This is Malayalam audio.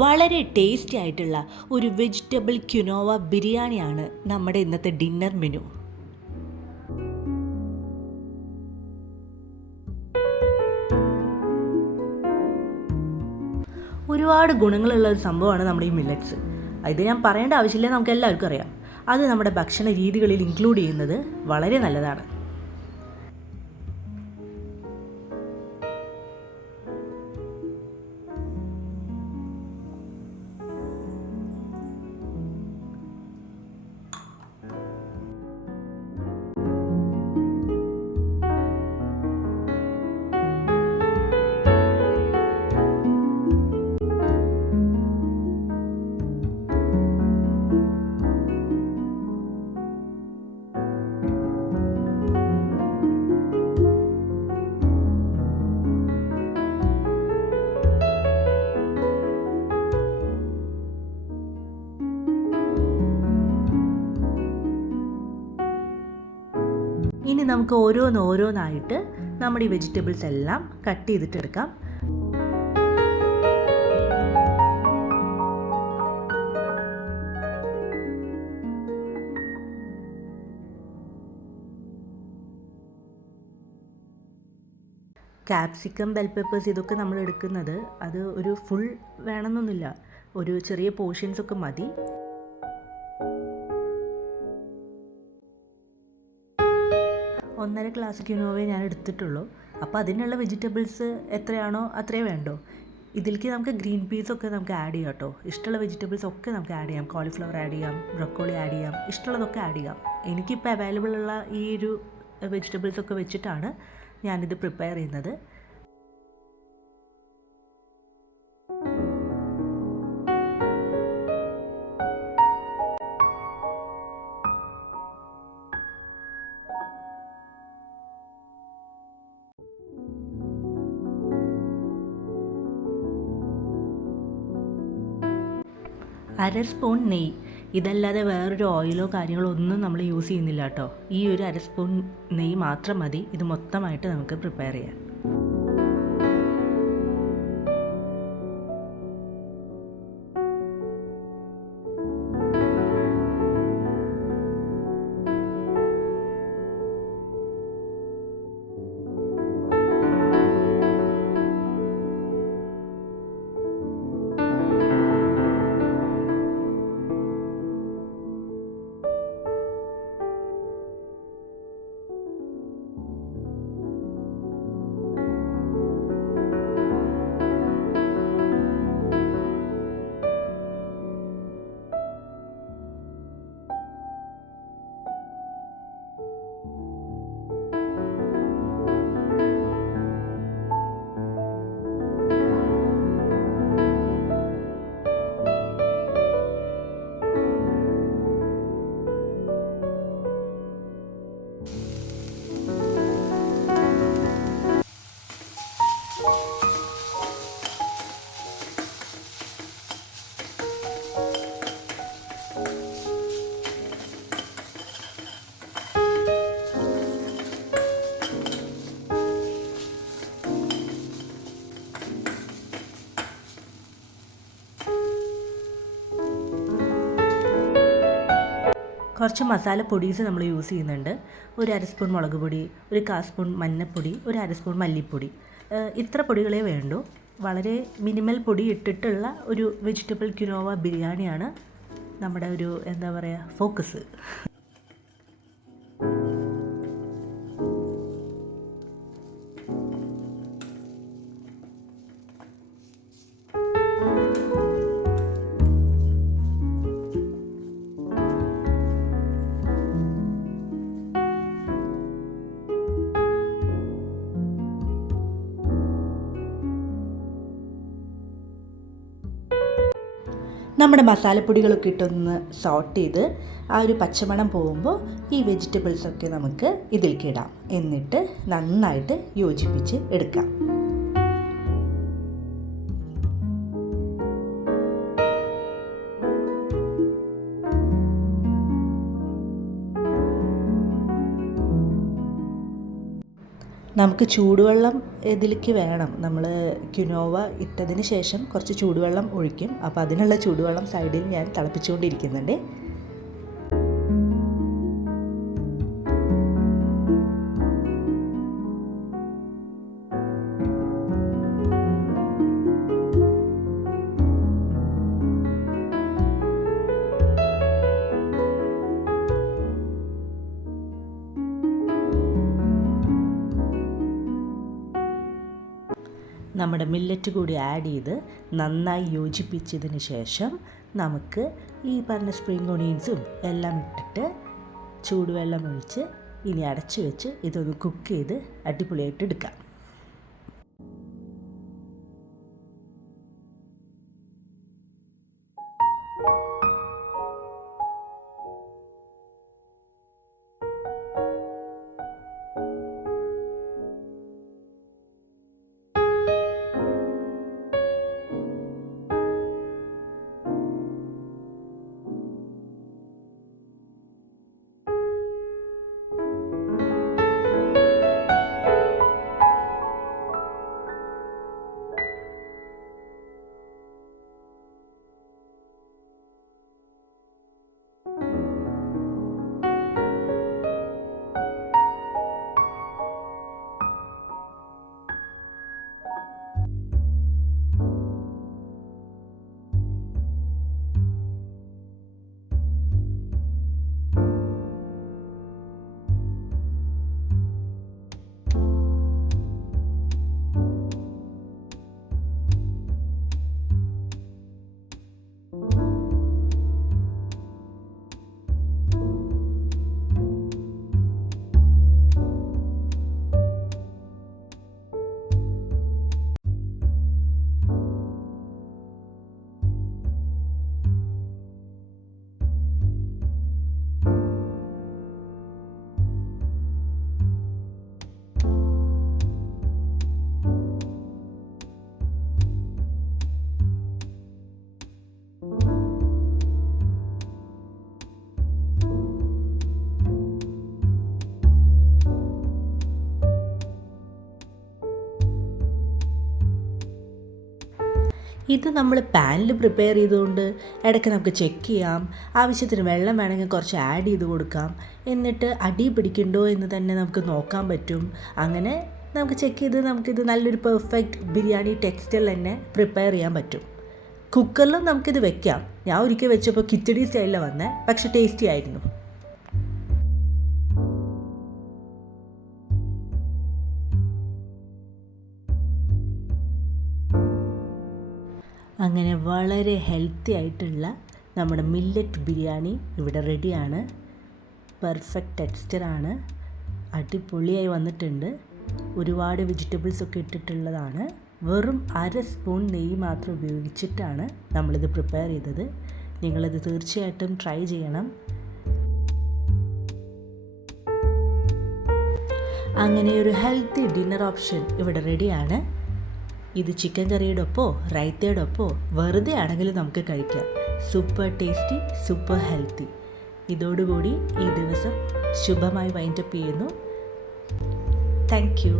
വളരെ ടേസ്റ്റി ആയിട്ടുള്ള ഒരു വെജിറ്റബിൾ ക്വിനോവ ബിരിയാണിയാണ് നമ്മുടെ ഇന്നത്തെ ഡിന്നർ മെനു. ഒരുപാട് ഗുണങ്ങളുള്ള ഒരു സംഭവമാണ് നമ്മുടെ ഈ മില്ലറ്റ്സ്. ഇത് ഞാൻ പറയേണ്ട ആവശ്യമില്ല, നമുക്ക് എല്ലാവർക്കും അറിയാം. അത് നമ്മുടെ ഭക്ഷണ രീതികളിൽ ഇൻക്ലൂഡ് ചെയ്യുന്നത് വളരെ നല്ലതാണ്. ഇനി നമുക്ക് ഓരോന്നായിട്ട് നമ്മുടെ ഈ വെജിറ്റബിൾസ് എല്ലാം കട്ട് ചെയ്തിട്ടെടുക്കാം. ക്യാപ്സിക്കം, ബെൽ പെപ്പേഴ്സ് ഇതൊക്കെ നമ്മൾ എടുക്കുന്നത് അത് ഒരു ഫുൾ വേണമെന്നൊന്നുമില്ല, ഒരു ചെറിയ പോർഷൻസ് ഒക്കെ മതി. ഒന്നര ഗ്ലാസ് ക്വിനോവേ ഞാൻ എടുത്തിട്ടുള്ളൂ. അപ്പോൾ അതിനുള്ള വെജിറ്റബിൾസ് എത്രയാണോ അത്രേ വേണ്ടോ. ഇതിലേക്ക് നമുക്ക് ഗ്രീൻ പീസൊക്കെ നമുക്ക് ആഡ് ചെയ്യാം കേട്ടോ. ഇഷ്ടമുള്ള വെജിറ്റബിൾസ് ഒക്കെ നമുക്ക് ആഡ് ചെയ്യാം. കോളിഫ്ലവർ ആഡ് ചെയ്യാം, ബ്രൊക്കോളി ആഡ് ചെയ്യാം, ഇഷ്ടമുള്ളതൊക്കെ ആഡ് ചെയ്യാം. എനിക്കിപ്പോൾ അവൈലബിൾ ഉള്ള ഈ ഒരു വെജിറ്റബിൾസൊക്കെ വെച്ചിട്ടാണ് ഞാനിത് പ്രിപ്പയർ ചെയ്യുന്നത്. അര സ്പൂൺ നെയ്യ്, ഇതല്ലാതെ വേറൊരു ഓയിലോ കാര്യങ്ങളോ ഒന്നും നമ്മൾ യൂസ് ചെയ്യുന്നില്ല കേട്ടോ. ഈ ഒരു അര സ്പൂൺ നെയ്യ് മാത്രം മതി ഇത് മൊത്തമായിട്ട് നമുക്ക് പ്രിപ്പയർ ചെയ്യാൻ. കുറച്ച് മസാലപ്പൊടീസ് നമ്മൾ യൂസ് ചെയ്യുന്നുണ്ട്. ഒരു അര സ്പൂൺ മുളക് പൊടി, ഒരു 1/4 സ്പൂൺ മഞ്ഞൾപ്പൊടി, ഒരു അര സ്പൂൺ മല്ലിപ്പൊടി. ഇത്ര പൊടികളേ വേണ്ടൂ. വളരെ മിനിമൽ പൊടി ഇട്ടിട്ടുള്ള ഒരു വെജിറ്റബിൾ ക്വിനോവ ബിരിയാണിയാണ് നമ്മുടെ ഒരു എന്താ പറയുക ഫോക്കസ്. നമ്മുടെ മസാലപ്പൊടികളൊക്കെ ഇട്ടൊന്ന് സോട്ട് ചെയ്ത് ആ ഒരു പച്ചമണം പോകുമ്പോൾ ഈ വെജിറ്റബിൾസൊക്കെ നമുക്ക് ഇതിലേക്ക് ഇടാം. എന്നിട്ട് നന്നായിട്ട് യോജിപ്പിച്ച് എടുക്കാം. നമുക്ക് ചൂടുവെള്ളം ഇതിലേക്ക് വേണം. നമ്മൾ ക്വിനോവ ഇട്ടതിന് ശേഷം കുറച്ച് ചൂടുവെള്ളം ഒഴിക്കും. അപ്പോൾ അതിനുള്ള ചൂടുവെള്ളം സൈഡിൽ ഞാൻ തിളപ്പിച്ചുകൊണ്ടിരിക്കുന്നുണ്ട്. നമ്മുടെ മില്ലറ്റ് കൂടി ആഡ് ചെയ്ത് നന്നായി യോജിപ്പിച്ചതിന് ശേഷം നമുക്ക് ഈ പറഞ്ഞ സ്പ്രിംഗ് ഒണിയൻസും എല്ലാം ഇട്ടിട്ട് ചൂടുവെള്ളം ഒഴിച്ച് ഇനി അടച്ചു വെച്ച് ഇതൊന്ന് കുക്ക് ചെയ്ത് അടിപൊളിയായിട്ട് എടുക്കാം. ഇത് നമ്മൾ പാനിൽ പ്രിപ്പയർ ചെയ്തുകൊണ്ട് ഇടയ്ക്ക് നമുക്ക് ചെക്ക് ചെയ്യാം. ആവശ്യത്തിന് വെള്ളം വേണമെങ്കിൽ കുറച്ച് ആഡ് ചെയ്ത് കൊടുക്കാം. എന്നിട്ട് അടി പിടിക്കണ്ടോ എന്ന് തന്നെ നമുക്ക് നോക്കാൻ പറ്റും. അങ്ങനെ നമുക്ക് ചെക്ക് ചെയ്ത് നമുക്കിത് നല്ലൊരു പെർഫെക്റ്റ് ബിരിയാണി ടെക്സ്റ്ററിൽ തന്നെ പ്രിപ്പയർ ചെയ്യാൻ പറ്റും. കുക്കറിലും നമുക്കിത് വെക്കാം. ഞാൻ ഒരിക്കൽ വെച്ചപ്പോൾ കിച്ചടി സ്റ്റൈലിലാണ് വന്നത്, പക്ഷെ ടേസ്റ്റി ആയിരുന്നു. അങ്ങനെ വളരെ ഹെൽത്തി ആയിട്ടുള്ള നമ്മുടെ മില്ലറ്റ് ബിരിയാണി ഇവിടെ റെഡിയാണ്. പെർഫെക്റ്റ് ടെക്സ്ചറാണ്, അടിപൊളിയായി വന്നിട്ടുണ്ട്. ഒരുപാട് വെജിറ്റബിൾസൊക്കെ ഇട്ടിട്ടുള്ളതാണ്. വെറും 1/2 സ്പൂൺ നെയ്യ് മാത്രം ഉപയോഗിച്ചിട്ടാണ് നമ്മളിത് പ്രിപ്പയർ ചെയ്തത്. നിങ്ങളിത് തീർച്ചയായിട്ടും ട്രൈ ചെയ്യണം. അങ്ങനെ ഒരു ഹെൽത്തി ഡിന്നർ ഓപ്ഷൻ ഇവിടെ റെഡിയാണ്. ഇത് ചിക്കൻ കറിയുടെ ഒപ്പോ റൈത്തയുടെ ഒപ്പോ വെറുതെ ആണെങ്കിലും നമുക്ക് കഴിക്കാം. Super tasty, super healthy. ഇതോടുകൂടി ഈ ദിവസം ശുഭമായി വൈൻഡപ്പ് ചെയ്യുന്നു. Thank you.